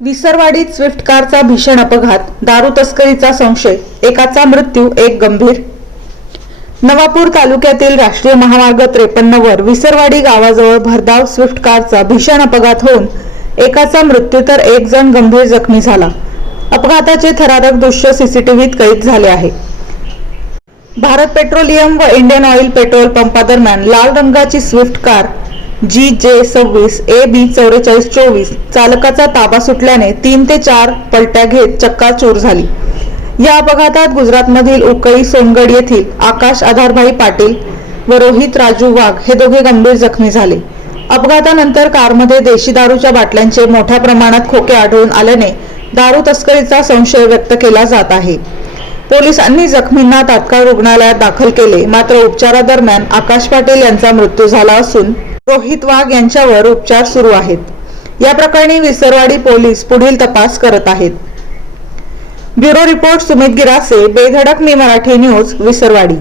विसरवाडीत Swift कारचा भीषण अपघात, दारू तस्करीचा संशय, एकाचा मृत्यू, एक गंभीर. नवापूर तालुक्यातील राष्ट्रीय महामार्ग 53 वर विसरवाडी गावाजवळ भरधाव स्विफ्ट कारचा भीषण अपघात होऊन एकाचा मृत्यू तर एक जण गंभीर जखमी झाला. अपघाताचे थरारक दृश्य सीसीटीव्हीत कैद झाले आहे. भारत पेट्रोलियम व इंडियन ऑइल पेट्रोल पंपादरम्यान लाल रंगाची स्विफ्ट कार GJ26 AB 4424 चालकाचा ताबा सुटल्याने 3 ते 4 पलट्या घेत चक्काचूर झाली. या अपघातात गुजरातमधील उकळी सोनगड येथील आकाश आधारभाई पाटील व रोहित राजू वाघ हे दोघे गंभीर जखमी झाले. अपघातानंतर कारमध्ये देशी दारूच्या बाटल्यांचे मोठ्या प्रमाणात खोके आढळून आल्याने दारू तस्करीचा संशय व्यक्त केला जात आहे. पोलिसांनी जखमींना तात्काळ रुग्णालयात दाखल केले, मात्र उपचारादरम्यान आकाश पाटील यांचा मृत्यू झाला असून रोहित वाघ यांच्यावर उपचार सुरू आहेत. या प्रकरणी विसरवाडी पोलीस पुढील तपास करत आहेत. ब्युरो रिपोर्ट सुमित गिरासे, बेधडक मी मराठी न्यूज, विसरवाडी.